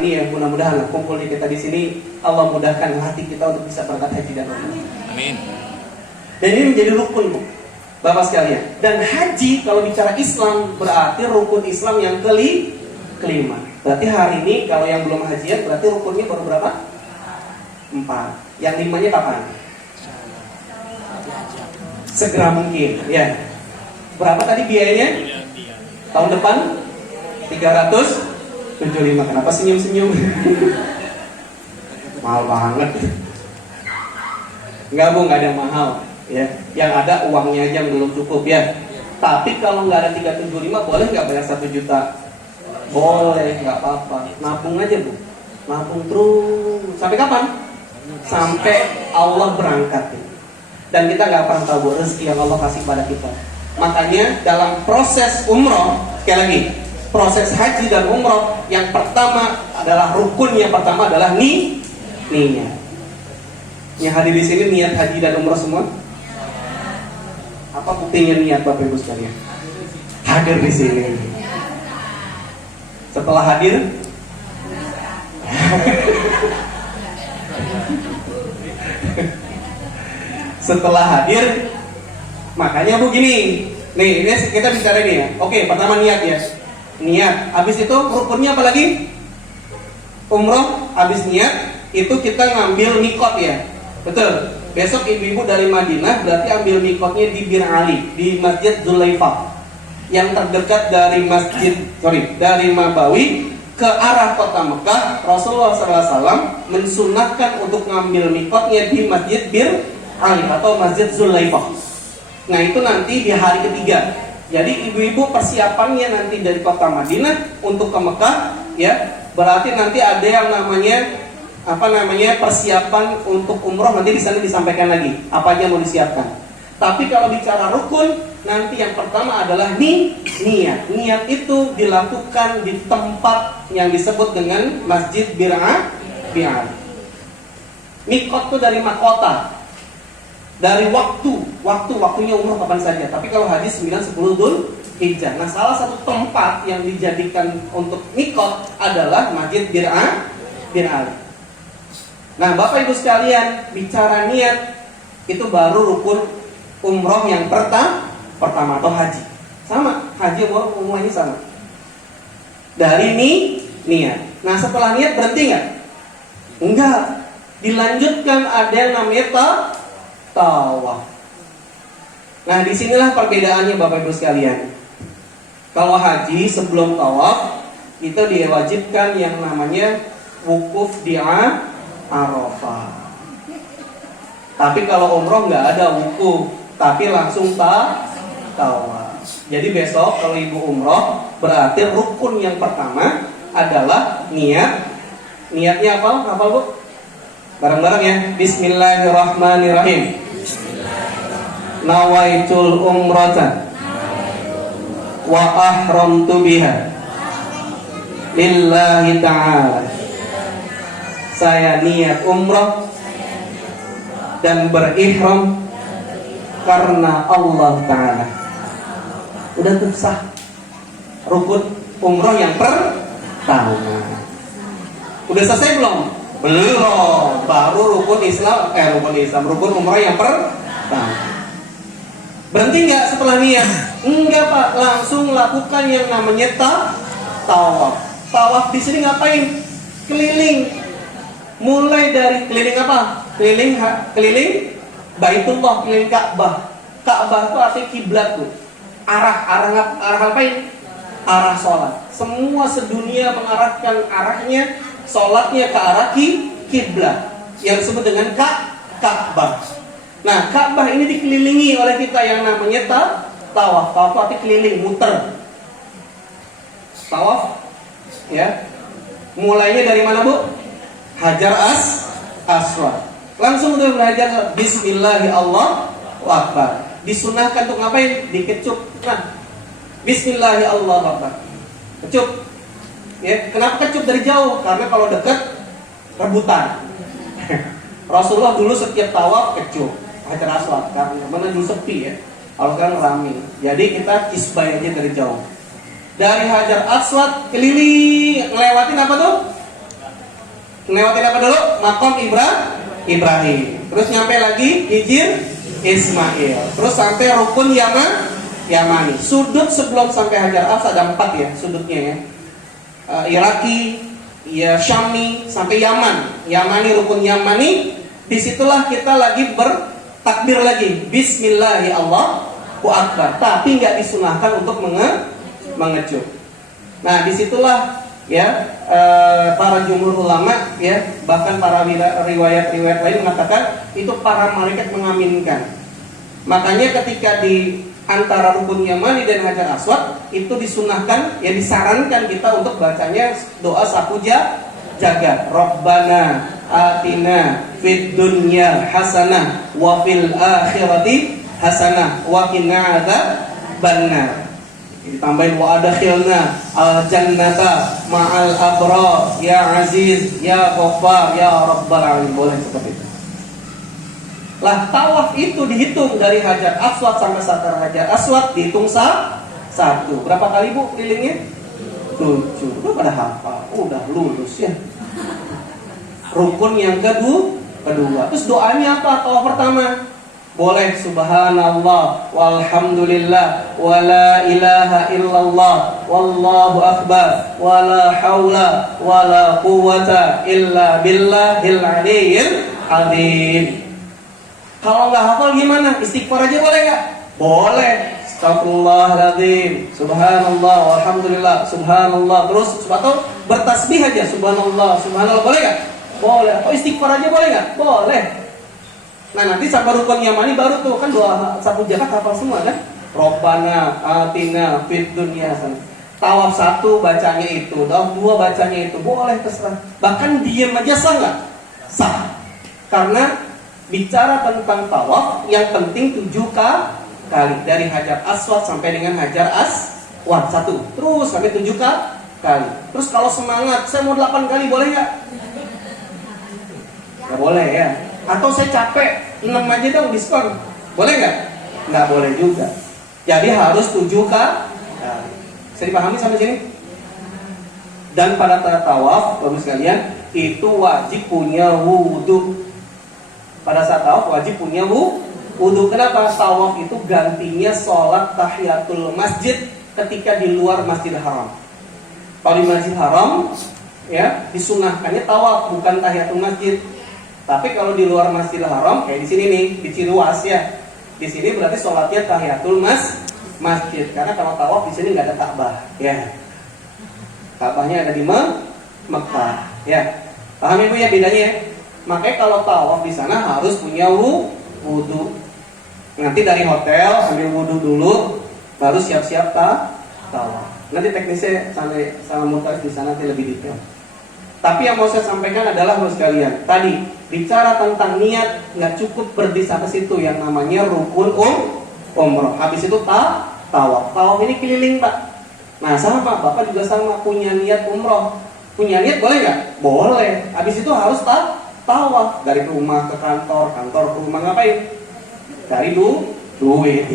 Ini ya, mudah-mudahan kumpul kita di sini Allah mudahkan hati kita untuk bisa berangkat haji dan umrah. Amin. Dan ini menjadi rukun, Bu, Bapak sekalian. Dan haji kalau bicara Islam berarti rukun Islam yang kelima. Berarti hari ini kalau yang belum hajian berarti rukunnya baru berapa? 4. Yang 5-nya kapan? Segera mungkin, ya. Berapa tadi biayanya? Tahun depan 375. Kenapa senyum-senyum? Mahal banget. Enggak, Bu, enggak ada mahal, ya. Yang ada uangnya aja yang belum cukup, ya. Tapi kalau nggak ada 375, boleh nggak bayar 1 juta? Boleh, nggak apa-apa. Nabung aja, Bu. Nabung terus. Sampai kapan? Sampai Allah berangkat. Dan kita nggak pernah tahu, Bu, rezeki yang Allah kasih pada kita. Makanya dalam proses umroh, sekali lagi, proses haji dan umroh, yang pertama adalah rukun, yang pertama adalah niat. Yang hadir di sini niat haji dan umroh semua? Apa buktinya niat, Bapak Ibu sekalian? Hadir di sini. Setelah hadir, setelah hadir, makanya Bu gini. Nih, ini kita bicara nih ya. Oke, pertama niat ya. Niat. Habis itu rukunnya apa lagi? Umroh. Habis niat itu kita ngambil mikot ya. Betul. Besok ibu-ibu dari Madinah berarti ambil mikotnya di Bir Ali, di Masjid Dzulaifah, yang terdekat dari dari Mabawi ke arah kota Mekah. Rasulullah SAW mensunahkan untuk ngambil mikotnya di Masjid Bir Ali atau Masjid Dzulaifah. Nah, itu nanti di hari ketiga. Jadi ibu-ibu persiapannya nanti dari kota Madinah untuk ke Mekah, ya. Berarti nanti ada yang namanya persiapan untuk umroh, nanti di sana disampaikan lagi apa aja mau disiapkan. Tapi kalau bicara rukun, nanti yang pertama adalah niat. Niat itu dilakukan di tempat yang disebut dengan Masjid Bir Ali. Mikot itu dari mahkota, dari waktunya umroh kapan saja. Tapi kalau haji 9, 10 Dzulhijjah. Nah, salah satu tempat yang dijadikan untuk mikot adalah Masjid Bir Ali. Nah, Bapak Ibu sekalian, bicara niat itu baru rukun umroh yang pertama atau haji. Sama, haji umroh umumnya sama. Dari niat. Nah, setelah niat berhenti nggak? Enggak. Dilanjutkan ada yang namanya tawaf. Nah, disinilah perbedaannya Bapak Ibu sekalian. Kalau haji sebelum tawaf itu diwajibkan yang namanya wukuf di Arafah. Tapi kalau umroh nggak ada wukuf, tapi langsung tawaf. Jadi besok kalau ibu umroh berarti rukun yang pertama adalah niat. Niatnya apa? Hafal, Bu? Bareng-bareng ya. Bismillahirrahmanirrahim. Nawaitul umrata wa ahramtu biha lillahi ta'ala. Saya niat umrah dan berihram karena Allah Ta'ala. Udah tuh sah rukun umrah yang pertama. Udah selesai belum? Belum. Baru rukun rukun umrah yang pertama. Berhenti nggak setelah niat? Enggak, Pak. Langsung lakukan yang namanya tawaf. Tawaf di sini ngapain? Keliling. Mulai dari keliling apa? Keliling Baitullah, keliling Ka'bah. Ka'bah itu artinya kiblat, tuh. Arah apa ini? Arah sholat. Semua sedunia mengarahkan arahnya, sholatnya ke arah kiblat, yang disebut dengan Ka'bah. Nah, Ka'bah ini dikelilingi oleh kita yang namanya tawaf. Tawaf artinya keliling, muter. Tawaf, ya. Mulainya dari mana, Bu? Hajar Aswad. Langsung udah belajar Bismillahirrahmanirrahim. Disunahkan untuk ngapain? Dikecup. Nah, Bismillahirrahmanirrahim. Kecup. Ya, kenapa kecup dari jauh? Karena kalau dekat rebutan. Rasulullah dulu setiap tawaf kecup Hajar Aswad, karena mana dulu sepi ya. Kalau sekarang ramai. Jadi kita isbah aja dari jauh. Dari Hajar Aswad keliling, ngelewatin apa tuh? Lewatin apa dulu? Makom Ibrahim. Terus nyampe lagi Hijir Ismail. Terus sampai rukun Yamani. Sudut sebelum sampai Hajar Aswad ada 4 ya sudutnya ya. Iraki, ya Syami, sampai Yaman. Yamani, rukun Yamani. Disitulah kita lagi bertakbir lagi. Bismillahi Allahu Akbar. Tapi nggak disunahkan untuk mengecup. Nah disitulah ya para jumhur ulama ya, bahkan para riwayat-riwayat lain mengatakan itu para malaikat mengaminkan. Makanya ketika di antara rukun Yamani dan Hajar Aswad itu disunahkan, ya disarankan kita untuk bacanya doa sapu jagat. Rabbana atina fid dunya hasanah wa fil akhirati hasanah wa qina adzabannar. Ditambahin wa adkhilna al jannata ma'al abrar ya aziz ya ghaffar ya rabbal alamin. Boleh seperti itu. Lah tawaf itu dihitung dari Hajar Aswad sampai Satar Hajar Aswad dihitung satu. Berapa kali Bu kelilingnya? 7. Udah pada hafal, udah lulus ya. Rukun yang kedua. Terus doanya apa? Tawaf pertama. Boleh subhanallah walhamdulillah wala ilaha illallah wallahu akbar wala haula wala quwwata illa billahil aliyyil azim. Kalau nggak hafal gimana? Istighfar aja boleh nggak? Boleh. Astagfirullahaladzim, subhanallah, walhamdulillah, subhanallah. Terus atau bertasbih aja, subhanallah, subhanallah, boleh nggak? Boleh. Atau istighfar aja boleh nggak? Boleh. Nah nanti sampai rukun Yamani baru tuh kan doa sapu jagat hafal semua kan? Robbana atina fid dunya hasanah. Tawaf 1 bacanya itu, tawaf 2 bacanya itu, boleh terserah. Bahkan diem aja sah nggak? Sah. Karena bicara tentang tawaf yang penting 7 kali dari Hajar Aswad sampai dengan Hajar Aswad 1 terus sampai 7 kali. Terus kalau semangat saya mau 8 kali boleh nggak? Nggak boleh ya. Atau saya capek 6 aja dong diskon, boleh nggak? Nggak boleh juga. Jadi harus 7 kali. Bisa dipahami sampai sini? Dan pada tawaf bagus sekalian itu wajib punya wudhu. Pada saat tawaf wajib punya wudhu. Kenapa? Tawaf itu gantinya sholat tahiyatul masjid ketika di luar Masjidil Haram. Kalau di Masjidil Haram ya disunahkannya tawaf bukan tahiyatul masjid. Tapi kalau di luar Masjidil Haram kayak di sini nih di Ciruas ya, di sini berarti sholatnya tahiyatul masjid. Karena kalau tawaf di sini nggak ada Ka'bah ya. Ka'bahnya ada di Mekah ya. Paham Ibu ya bedanya ya? Makanya kalau tawaf di sana harus punya wudhu. Nanti dari hotel ambil wudhu dulu, baru siap-siap tawaf. Nanti teknisnya sama mutar di sana nanti lebih detail. Tapi yang mau saya sampaikan adalah harus sekalian. Tadi bicara tentang niat nggak cukup berhenti sampai situ yang namanya rukun umroh. Habis itu tawaf. Tawaf ini keliling Pak. Nah sama Pak, Bapak juga sama punya niat umroh. Punya niat boleh nggak? Boleh. Habis itu harus tawaf dari rumah ke kantor, kantor ke rumah ngapain? Cari duit.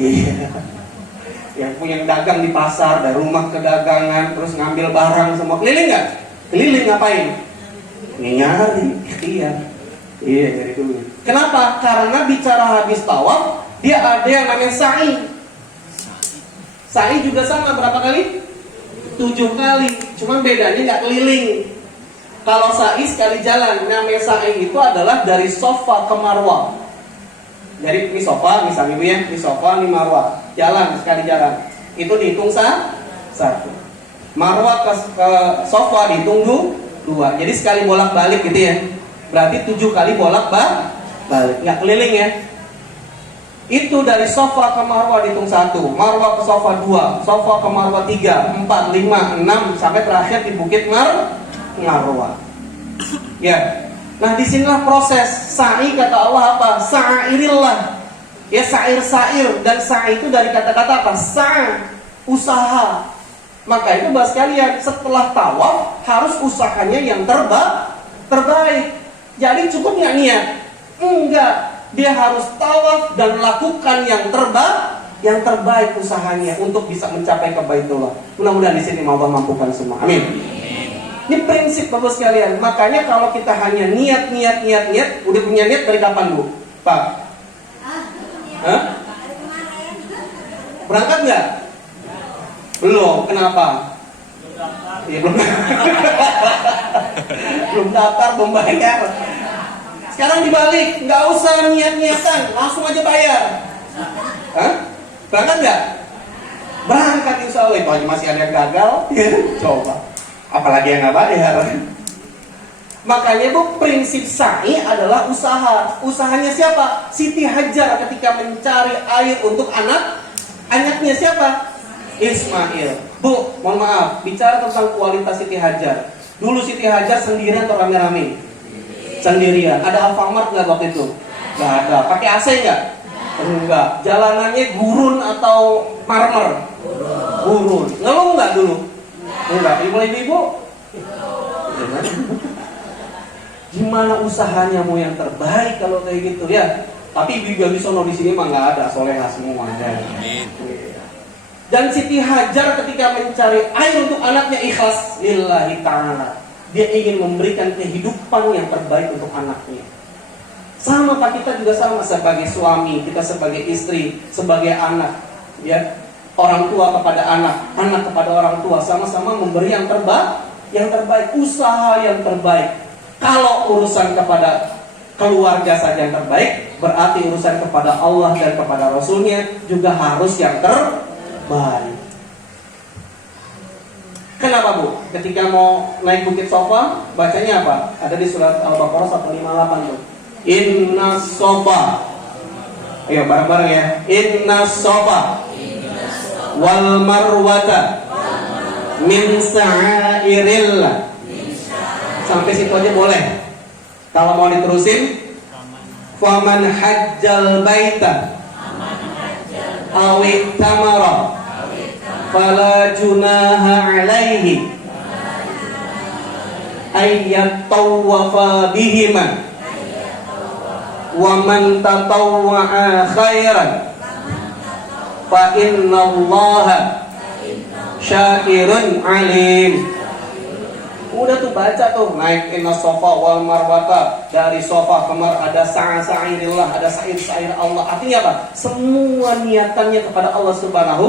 Yang punya dagang di pasar, dari rumah ke dagangan, terus ngambil barang semua keliling nggak? Keliling ngapain? Nyari. Iya cari duit. Kenapa? Karena bicara habis tawaf, dia ada yang namanya sa'i. Sa'i juga sama berapa kali? 7 kali. Cuma bedanya nggak keliling. Kalau sa'i sekali jalan, namanya sa'i itu adalah dari Sofa ke Marwah. Dari ini Sofa, misalnya Ibu ya, ini Sofa, ini Marwah. Jalan, sekali jalan. Itu dihitung 1. Marwah ke Sofa dihitung 2. Jadi sekali bolak-balik gitu ya. Berarti 7 kali bolak-balik. Nggak keliling ya. Itu dari Sofa ke Marwah dihitung 1. Marwah ke Sofa 2. Sofa ke Marwah 3, 4, 5, 6 sampai terakhir di Bukit Marwah. Ya. Nah disinilah proses sa'i kata Allah apa? Sa'irillah. Ya sa'ir. Dan sa'i itu dari kata-kata apa? Sa', usaha. Maka itu bahas kalian setelah tawaf harus usahanya yang terbaik. Jadi cukup nggak niat? Enggak. Dia harus tawaf dan lakukan yang terbaik usahanya untuk bisa mencapai ke Baitullah. Mudah-mudahan di sini Allah mampukan semua. Amin. Ini prinsip Bapak sekalian. Makanya kalau kita hanya niat, udah punya niat dari kapan Bu? Pak? Hah? Berangkat nggak? Belum. Kenapa? Ya, belum. Belum daftar, belum bayar. Sekarang dibalik, nggak usah niat-niatan, langsung aja bayar. Hah? Berangkat nggak? Berangkat insya Allah. Itu aja masih ada yang gagal. Coba. Apalagi yang nggak bayar. Makanya Bu, prinsip sa'i adalah usaha. Usahanya siapa? Siti Hajar ketika mencari air untuk anaknya siapa? Ismail. Bu, mohon maaf, bicara tentang kualitas Siti Hajar. Dulu Siti Hajar sendirian atau rame-rame? Sendirian. Ada Alfamart nggak waktu itu? Nggak ada. Pakai AC nggak? Enggak. Jalanannya gurun atau marmer? Gurun. Ngeluh nggak dulu? Enggak. Ibu-ibu? Gimana usahanya mau yang terbaik kalau kayak gitu ya? Tapi Ibu Bisono di sini mah nggak ada, soleha semuanya. Dan Siti Hajar ketika mencari air untuk anaknya ikhlas lillahi ta'ala. Dia ingin memberikan kehidupan yang terbaik untuk anaknya. Sama Pak, kita juga sama sebagai suami, kita sebagai istri, sebagai anak, ya. Orang tua kepada anak, anak kepada orang tua, sama-sama memberi yang terbaik, usaha yang terbaik. Kalau urusan kepada keluarga saja yang terbaik, berarti urusan kepada Allah dan kepada Rasulnya juga harus yang terbaik. Kenapa Bu? Ketika mau naik bukit Sofa, bacanya apa? Ada di surat Al-Baqarah 158 tuh. Inna Sofa. Ayo bareng-bareng ya. Inna Sofa wal Marwata min sa'airillah. Sampai situ aja boleh. Kalau mau diterusin, faman hajjal baita awit tamara fala junaha alaihi ayyat tawafa bihima wa man tatawwa'a khairan fa innallaha syakirun alim. Udah tuh baca tuh, naik inna sofa wal marwata, dari sofa kemar ada sa'airillah, ada sa'ir Allah. Artinya apa? Semua niatannya kepada Allah Subhanahu